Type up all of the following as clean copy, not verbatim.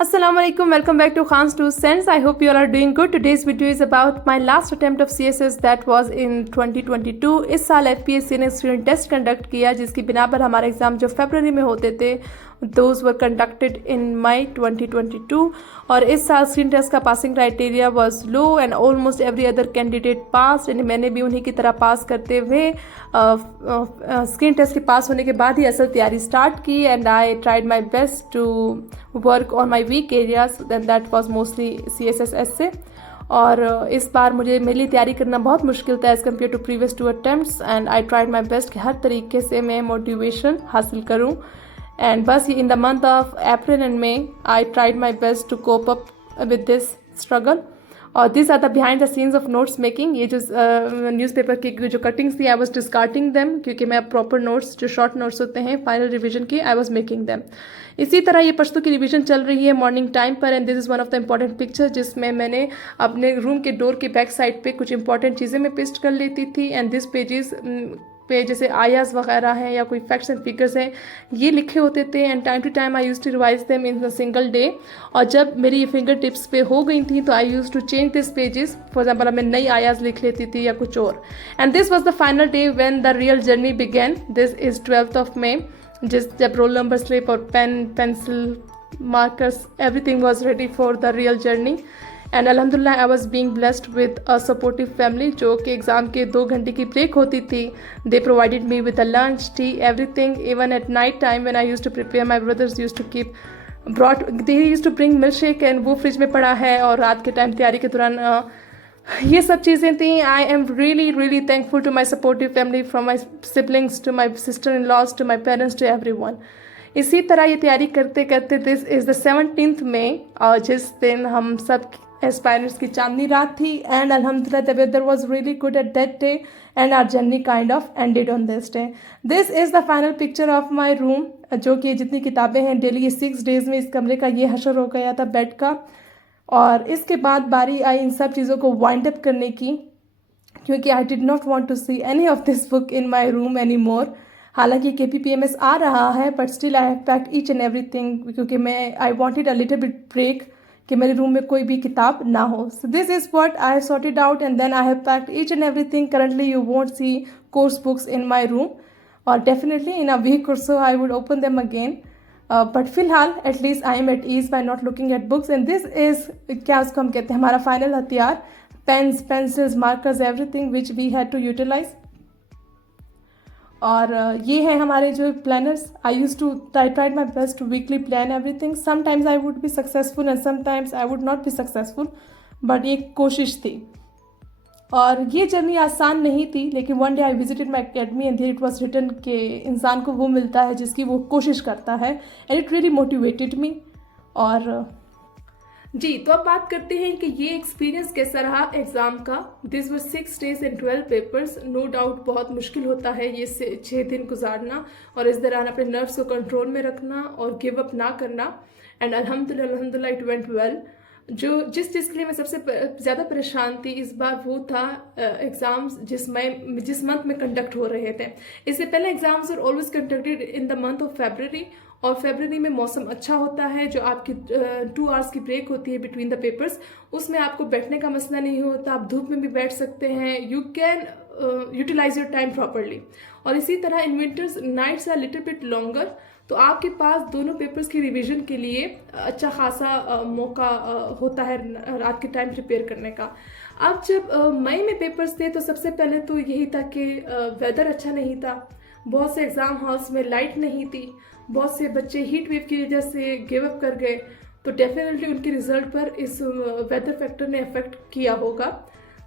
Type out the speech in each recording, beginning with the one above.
Assalamualaikum, welcome back to Khan's Two Cents. I hope you all are doing good. Today's video is about my last attempt of CSS that was in 2022. इस साल FPSC ने screen test conduct किया जिसकी बिना पर हमारे exam जो फरवरी में होते थे those were conducted in May 2022 और इस साल स्क्रीन टेस्ट का passing criteria was low and almost every other candidate passed and मैंने भी उन्हीं की तरह पास करते हुए स्क्रीन टेस्ट के पास होने के बाद ही असल तैयारी स्टार्ट की and I tried my best to work on my weak areas then that was mostly CSS से। और इस बार मुझे मेरे लिए तैयारी करना बहुत मुश्किल था as compared to previous two attempts and I tried my best कि हर तरीके से मैं मोटिवेशन हासिल करूँ। एंड बस in the month of April and May I tried my best to cope up with this struggle. और this are the behind the scenes of notes making. ये जो न्यूज़पेपर की जो कटिंग्स थी आई वॉज डिस्कार्टिंग दैम क्योंकि मैं proper notes जो short notes होते हैं फाइनल रिवीजन की आई वॉज मेकिंग दैम। इसी तरह ये पश्तो की रिवीजन चल रही है मॉर्निंग टाइम पर and this is one of the important picture जिसमें मैंने अपने रूम के डोर के बैक साइड पे कुछ इंपॉर्टेंट चीज़ें मैं पेस्ट कर लेती थी एंड दिस पेजेस पे जैसे आयास वगैरह हैं या कोई फैक्ट्स एंड फिगर्स हैं ये लिखे होते थे and time to time I use to revise them in a single day. और जब मेरी ये फिंगर टिप्स पे हो गई थी तो I use to change this pages. For example मैं नई आयास लिख लेती थी या कुछ और। And this was the final day when the real journey began. This is 12th of May जब रोल नंबर स्लिप और pen pencil markers everything was ready for the real journey. And अलहमदिल्ला I was being blessed with a supportive family जो कि exam के 2 घंटे की break होती थी। They provided me with a lunch tea everything even at night time when I used to prepare my brothers used to keep they used to bring milk shake and वो fridge में पड़ा है। और रात के time तैयारी के दौरान ये सब चीज़ें थी। I am really thankful to my supportive family from my siblings to my sister in laws to my parents to everyone. इसी तरह ये तैयारी करते करते this is the 17th May और जिस दिन हम सब एस्पायरेंट्स की चांदनी रात थी एंड अल्हम्दुलिल्लाह the weather was really good at that day and our journey kind of ended on this day. This is the final picture of my room जो कि जितनी किताबें हैं डेली ये 6 days में इस कमरे का ये हशर हो गया था बेड का। और इसके बाद बारी आई इन सब चीज़ों को वाइंड अप करने की क्योंकि I did not want to see any of this book in my room any more. हालांकि KPPMS आ रहा है but still I have packed each and everything क्योंकि मैं I wanted a little bit break कि मेरे रूम में कोई भी किताब ना हो। So this is what I have sorted out and then I have packed each and everything. Currently you won't see course books in my room और definitely in a week और so I would open them again. But फिलहाल at least I am at ease by not looking at books and this is क्या उसको हम कहते हैं हमारा final हथियार pens pencils markers everything which we had to utilize. और ये है हमारे जो planners. I use to I tried my best to weekly plan everything. Sometimes I would be successful and sometimes I would not be successful but ये कोशिश थी। और ये जर्नी आसान नहीं थी लेकिन one day I visited my academy and there it was written कि इंसान को वो मिलता है जिसकी वो कोशिश करता है and it really motivated me. और जी तो अब बात करते हैं कि ये एक्सपीरियंस कैसा रहा एग्ज़ाम का। This were 6 days and 12 papers। No doubt बहुत मुश्किल होता है ये 6 दिन गुजारना और इस दौरान अपने नर्व्स को कंट्रोल में रखना और गिव अप ना करना। एंड अल्हम्दुलिल्लाह इट वेंट वेल। जो जिस चीज़ के लिए मैं सबसे ज़्यादा परेशान थी इस बार वो था एग्ज़ाम्स जिस मंथ में कंडक्ट हो रहे थे। इससे पहले exams are always conducted in the month of February और फरवरी में मौसम अच्छा होता है जो आपकी 2 hours की ब्रेक होती है बिटवीन द पेपर्स। उसमें आपको बैठने का मसला नहीं होता, आप धूप में भी बैठ सकते हैं। You can utilise your time properly. और इसी तरह in winters nights are little bit longer तो आपके पास दोनों पेपर्स की रिवीजन के लिए अच्छा खासा मौका होता है रात के टाइम प्रिपेयर करने का। अब जब मई में पेपर्स थे तो सबसे पहले तो यही था कि वेदर अच्छा नहीं था, बहुत से एग्ज़ाम हॉल्स में लाइट नहीं थी, बहुत से बच्चे हीट वेव की वजह से गिव अप कर गए तो डेफिनेटली उनके रिजल्ट पर इस वेदर फैक्टर ने इफेक्ट किया होगा।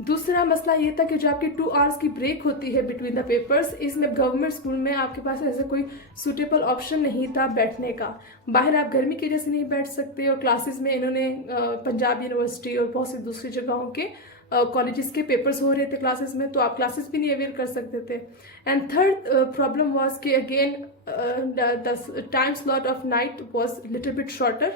दूसरा मसला ये था कि जो आपकी 2 hours की ब्रेक होती है बिटवीन द पेपर्स इसमें गवर्नमेंट स्कूल में आपके पास ऐसा कोई सूटेबल ऑप्शन नहीं था बैठने का। बाहर आप गर्मी की वजह से नहीं बैठ सकते और क्लासेस में इन्होंने पंजाब यूनिवर्सिटी और बहुत सी दूसरी जगहों के कॉलेजेस के पेपर्स हो रहे थे क्लासेस में तो आप क्लासेस भी नहीं अवेयर कर सकते थे। एंड थर्ड प्रॉब्लम वाज कि again the time slot of night was little bit shorter.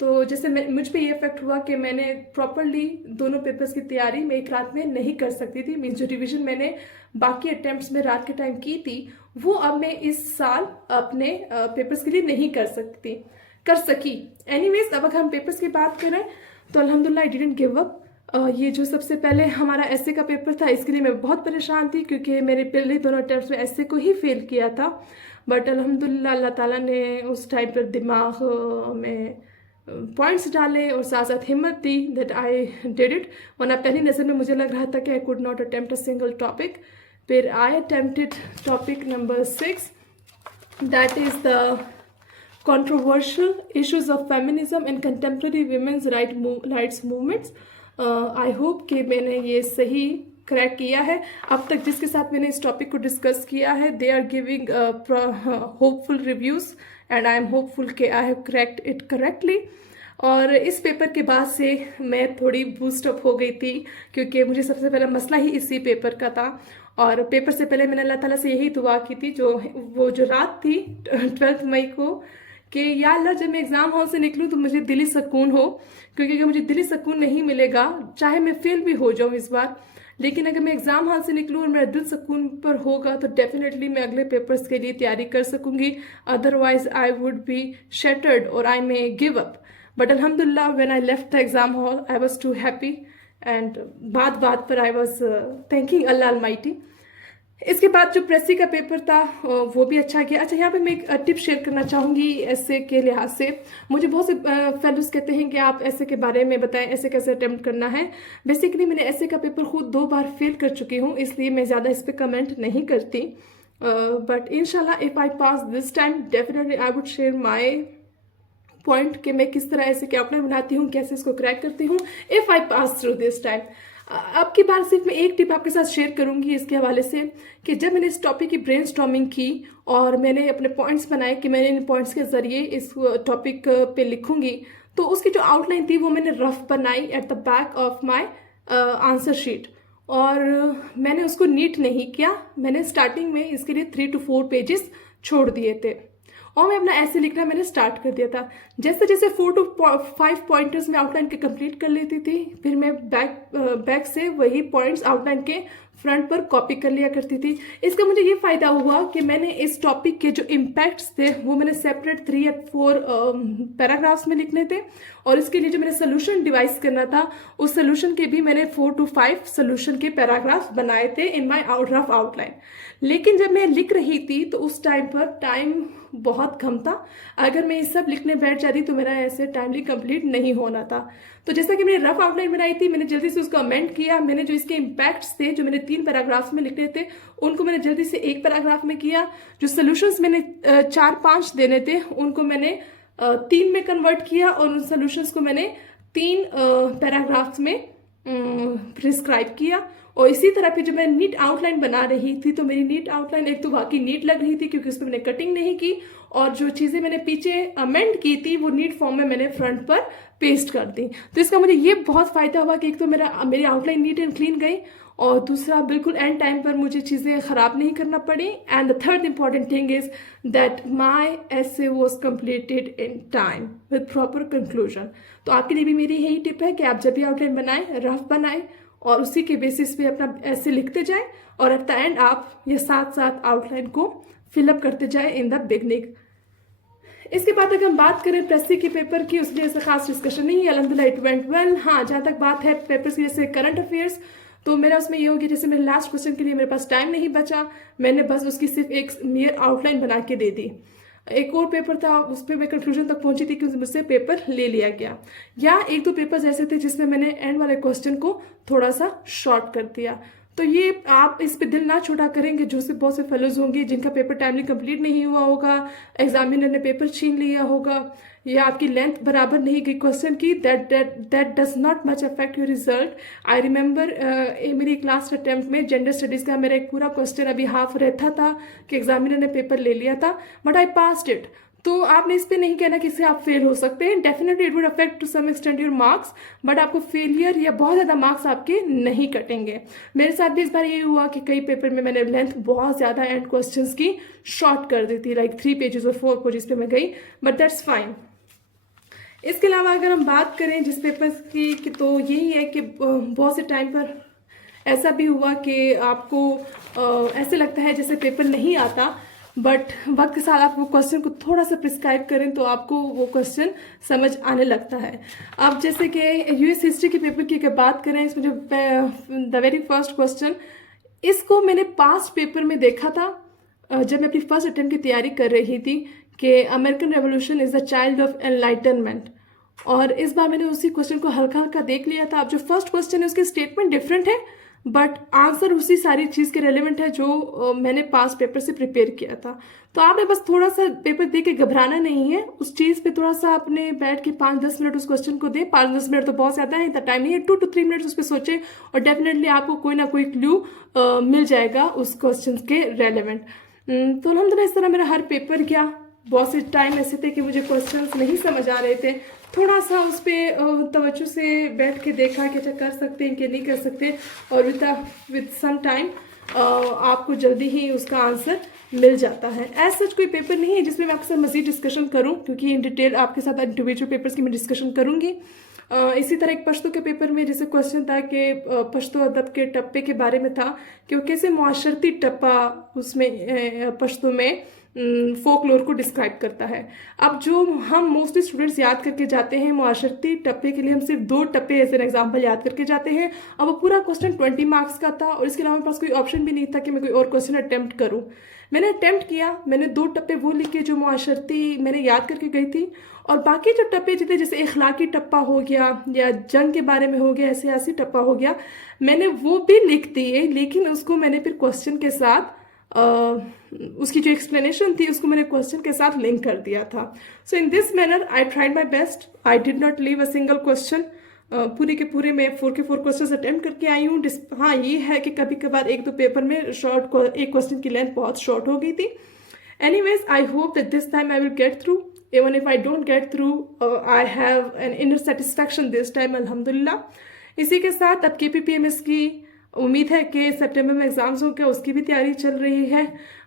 तो जैसे मुझ पे ये इफेक्ट हुआ कि मैंने प्रॉपरली दोनों पेपर्स की तैयारी मैं एक रात में नहीं कर सकती थी। मीन्स जो रिवीजन मैंने बाकी अटेम्प्ट्स में रात के टाइम की थी वो अब मैं इस साल अपने पेपर्स के लिए नहीं कर सकती। कर सकी। एनीवेज, अब अगर हम पेपर्स की बात करें तो अल्हम्दुलिल्लाह आई डिडंट गिव अप। ये जो सबसे पहले हमारा एसए का पेपर था, इसके लिए मैं बहुत परेशान थी क्योंकि मेरे पहले दोनों अटेम्प्ट में एसए को ही फेल किया था। बट अल्हम्दुलिल्लाह अल्लाह ताला ने उस टाइम पर दिमाग में पॉइंट्स डाले और साथ साथ हिम्मत दी दैट आई डिड इट। वरना पहली नज़र में मुझे लग रहा था कि I could not attempt a single topic. फिर I attempted topic number 6, that is the controversial issues of feminism in contemporary women's rights movements। I hope कि मैंने ये सही क्रैक किया है। अब तक जिसके साथ मैंने इस टॉपिक को डिस्कस किया है, they are giving hopeful reviews and I am hopeful कि I have cracked it correctly. और इस पेपर के बाद से मैं थोड़ी बूस्टअप हो गई थी क्योंकि मुझे सबसे पहला मसला ही इसी पेपर का था। और पेपर से पहले मैंने अल्लाह ताला से यही दुआ की थी, जो रात थी 12 मई को, कि या अल्लाह जब मैं एग्ज़ाम हॉल से निकलूँ तो मुझे दिली सुकून हो, क्योंकि अगर मुझे दिली सुकून नहीं मिलेगा, चाहे मैं फेल भी हो जाऊँ इस बार, लेकिन अगर मैं एग्ज़ाम हॉल से निकलूँ और मेरा दिल सुकून पर होगा तो डेफिनेटली मैं अगले पेपर्स के लिए तैयारी कर सकूँगी। Otherwise I would be shattered और I may give up. But अल्हम्दुलिल्लाह when I left the exam hall I was too happy and बात पर I was thanking Allah almighty. इसके बाद जो प्रेसी का पेपर था वो भी अच्छा गया। अच्छा, यहाँ पे मैं एक टिप शेयर करना चाहूँगी ऐसे के लिहाज से। मुझे बहुत से फेलोज कहते हैं कि आप ऐसे के बारे में बताएं, ऐसे कैसे अटेम्प्ट करना है। बेसिकली मैंने ऐसे का पेपर खुद 2 बार फेल कर चुकी हूँ, इसलिए मैं ज़्यादा इस पर कमेंट नहीं करती। बट इंशाल्लाह if I pass this time definitely I would share my point कि मैं किस तरह ऐसे के आउटलाइन बनाती हूँ, कैसे इसको क्रैक करती हूँ if I pass through this time. अब की बार सिर्फ मैं एक टिप आपके साथ शेयर करूंगी इसके हवाले से कि जब मैंने इस टॉपिक की ब्रेनस्टॉर्मिंग की और मैंने अपने पॉइंट्स बनाए कि मैंने इन पॉइंट्स के ज़रिए इस टॉपिक पे लिखूंगी, तो उसकी जो आउटलाइन थी वो मैंने रफ बनाई at the back of my answer sheet, और मैंने उसको नीट नहीं किया। मैंने स्टार्टिंग में इसके लिए 3 to 4 पेजेस छोड़ दिए थे और मैं अपना ऐसे लिखना मैंने स्टार्ट कर दिया था। जैसे जैसे 4 to 5 पॉइंटर्स में आउटलाइन के कंप्लीट कर लेती थी, फिर मैं बैक से वही पॉइंट्स आउटलाइन के फ्रंट पर कॉपी कर लिया करती थी। इसका मुझे ये फायदा हुआ कि मैंने इस टॉपिक के जो इम्पैक्ट्स थे वो मैंने सेपरेट 3 या 4 पैराग्राफ्स में लिखने थे, और इसके लिए जो मैंने सोल्यूशन डिवाइस करना था उस सोल्यूशन के भी मैंने 4 to 5 सोल्यूशन के पैराग्राफ्स बनाए थे इन माई रफ आउटलाइन। लेकिन जब मैं लिख रही थी तो उस टाइम पर टाइम बहुत कम था। अगर मैं ये सब लिखने बैठ जाती तो मेरा ऐसे टाइमली कंप्लीट नहीं होना था। तो जैसा कि मैंने रफ आउटलाइन बनाई थी, मैंने जल्दी से उसको अमेंड किया। मैंने जो इसके इम्पैक्ट्स थे जो मैंने 3 पैराग्राफ्स में लिखने थे उनको मैंने जल्दी से 1 पैराग्राफ में किया। जो सोल्यूशंस मैंने 4-5 देने थे उनको मैंने 3 में कन्वर्ट किया, और उन सोल्यूशंस को मैंने 3 पैराग्राफ्स में प्रिस्क्राइब किया। और इसी तरह फिर जब मैं नीट आउटलाइन बना रही थी तो मेरी नीट आउटलाइन एक तो वाकई नीट लग रही थी क्योंकि उस पर मैंने कटिंग नहीं की, और जो चीज़ें मैंने पीछे अमेंड की थी वो नीट फॉर्म में मैंने फ्रंट पर पेस्ट कर दी। तो इसका मुझे ये बहुत फायदा हुआ कि एक तो मेरी आउटलाइन नीट एंड क्लीन गई, और दूसरा बिल्कुल एंड टाइम पर मुझे चीज़ें ख़राब नहीं करना पड़ी। And the third important thing is that my essay was completed in time with proper conclusion। तो आपके लिए भी मेरी यही टिप है कि आप जब भी आउटलाइन बनाएं, रफ बनाएं और उसी के बेसिस पे अपना ऐसे लिखते जाएं, और एट द एंड आप ये साथ साथ आउटलाइन को फिलअप करते जाएं इन द बिगनिंग। इसके बाद अगर हम बात करें प्रेसी के पेपर की, उसमें ऐसा खास डिस्कशन नहीं है, अल्हम्दुलिल्लाह इट वेंट वेल। हाँ, जहाँ तक बात है पेपर्स की जैसे करंट अफेयर्स, तो मेरा उसमें ये होगी जैसे मेरे लास्ट क्वेश्चन के लिए मेरे पास टाइम नहीं बचा, मैंने बस उसकी सिर्फ एक मेयर आउटलाइन बना के दे दी। एक और पेपर था उस पर मैं कंक्लूजन तक पहुंची थी कि मुझसे पेपर ले लिया गया, या 1-2 पेपर्स ऐसे थे जिसमें मैंने एंड वाले क्वेश्चन को थोड़ा सा शॉर्ट कर दिया। तो ये आप इस पे दिल ना छोटा करेंगे। जो से बहुत से फेलोज होंगे जिनका पेपर टाइमली कंप्लीट नहीं हुआ होगा, एग्जामिनर ने पेपर छीन लिया होगा, या आपकी लेंथ बराबर नहीं गई क्वेश्चन की, that does not much affect your result. I remember मेरी एक लास्ट अटेम्प्ट में जेंडर स्टडीज़ का मेरा एक पूरा क्वेश्चन अभी हाफ रहता था कि एग्जामिनर ने पेपर ले लिया था, बट आई पास्ड इट। तो आपने इस पे नहीं कहना कि इससे आप फेल हो सकते हैं। Definitely it would affect to some extent your marks, but आपको फेलियर या बहुत ज़्यादा मार्क्स आपके नहीं कटेंगे। मेरे साथ भी इस बार ये हुआ कि कई पेपर में मैंने लेंथ बहुत ज़्यादा एंड क्वेश्चंस की शॉर्ट कर दी थी, लाइक 3 पेजेस और 4 पेजेस पे मैं गई, बट दैट्स फाइन। इसके अलावा अगर हम बात करें जिस पेपर की तो यही है कि बहुत से टाइम पर ऐसा भी हुआ कि आपको ऐसे लगता है जैसे पेपर नहीं आता, बट वक्त के साथ आप वो क्वेश्चन को थोड़ा सा प्रिस्क्राइब करें तो आपको वो क्वेश्चन समझ आने लगता है। अब जैसे कि यूएस हिस्ट्री के पेपर की अगर बात करें, इसमें जो द वेरी फर्स्ट क्वेश्चन, इसको मैंने पास्ट पेपर में देखा था जब मैं अपनी फर्स्ट अटेम्प्ट की तैयारी कर रही थी कि American revolution is the child of enlightenment, और इस बार मैंने उसी क्वेश्चन को हल्का हल्का देख लिया था। अब जो फर्स्ट क्वेश्चन है उसकी स्टेटमेंट डिफरेंट है बट आंसर उसी सारी चीज़ के रेलिवेंट है जो मैंने पास पेपर से प्रिपेयर किया था। तो आपने बस थोड़ा सा पेपर देख के घबराना नहीं है, उस चीज़ पे थोड़ा सा अपने बैठ के 5-10 मिनट उस क्वेश्चन को दें। 5-10 मिनट तो बहुत ज़्यादा है, इतना टाइम नहीं है, 2 to 3 मिनट्स उस पर सोचें और डेफिनेटली आपको कोई ना कोई क्लू मिल जाएगा उस क्वेश्चन के रेलिवेंट। तो अल्हम्दुलिल्लाह इस तरह मेरा हर पेपर गया। बहुत से टाइम ऐसे थे कि मुझे क्वेश्चंस नहीं समझ आ रहे थे, थोड़ा सा उस पर तवज्जो से बैठ के देखा कि अच्छा कर सकते हैं कि नहीं कर सकते, और विद सम टाइम आपको जल्दी ही उसका आंसर मिल जाता है। एज सच कोई पेपर नहीं है जिसमें मैं आपके साथ मज़ीद डिस्कशन करूं, क्योंकि इन डिटेल आपके साथ इंडिविजुअल पेपर्स की मैं डिस्कशन करूंगी। इसी तरह एक पश्तो के पेपर में जैसे क्वेश्चन था कि पश्तो अदब के टप्पे के बारे में था कि वो कैसे मुआशरती टप्पा उसमें पश्तो में फोकलोर को डिस्क्राइब करता है। अब जो हम मोस्टली स्टूडेंट्स याद करके जाते हैं मुआशरती टप्पे के लिए, हम सिर्फ 2 टप्पे एज एन एग्जाम्पल याद करके जाते हैं। अब वो पूरा क्वेश्चन 20 मार्क्स का था और इसके अलावा मेरे पास कोई ऑप्शन भी नहीं था कि मैं कोई और क्वेश्चन अटेम्प्ट करूँ। मैंने अटेम्प्ट किया, मैंने 2 टप्पे वो लिखे जो मुआशरती मैंने याद करके गई थी, और बाकी जो टप्पे थे जैसे इखलाकी टप्पा हो गया या जंग के बारे में हो गया, सियासी टप्पा हो गया, मैंने वो भी लिख दिए, लेकिन उसको मैंने फिर क्वेश्चन के साथ उसकी जो एक्सप्लेनेशन थी उसको मैंने क्वेश्चन के साथ लिंक कर दिया था। So in this manner I tried my best, I did not leave a single question. पूरे के पूरे मैं 4 के 4 क्वेश्चन अटेम्प्ट करके आई हूँ। हाँ, ये है कि कभी कभार 1-2 पेपर में एक क्वेश्चन की लेंथ बहुत शॉर्ट हो गई थी। Anyways, I hope that this time I will get through. Even if I don't get through, I have an inner satisfaction this time, अल्हम्दुलिल्लाह। इसी के साथ अब KPPMS की उम्मीद है कि सितंबर में एग्जाम्स होंगे, उसकी भी तैयारी चल रही है।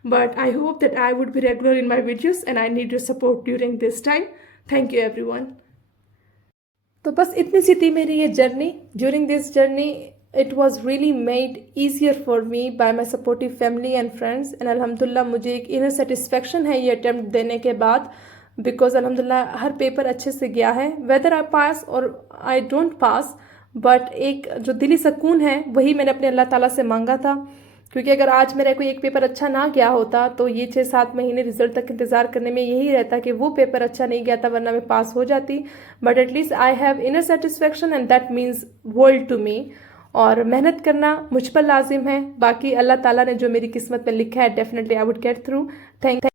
But I hope that I would be regular in my videos and I need your support during this time. Thank you everyone. तो बस इतनी सी थी मेरी ये journey. During this journey it was really made easier for me by my supportive family and friends, and अल्हम्दुलिल्लाह मुझे एक inner satisfaction है ये अटैम्प्ट देने के बाद, बिकॉज अल्हम्दुलिल्लाह हर पेपर अच्छे से गया है। वेदर आई पास और आई डोंट पास, बट एक जो दिली सुकून है वही मैंने अपने अल्लाह ताला से मांगा था, क्योंकि अगर आज मेरा कोई एक पेपर अच्छा ना गया होता तो ये 6-7 महीने रिजल्ट तक इंतज़ार करने में यही रहता कि वो पेपर अच्छा नहीं गया था, वरना मैं पास हो जाती। But at least I have inner satisfaction and that means world to me. और मेहनत करना मुझ पर लाजिम है, बाकी अल्लाह ताला ने जो मेरी किस्मत में लिखा है definitely I would get through. Thank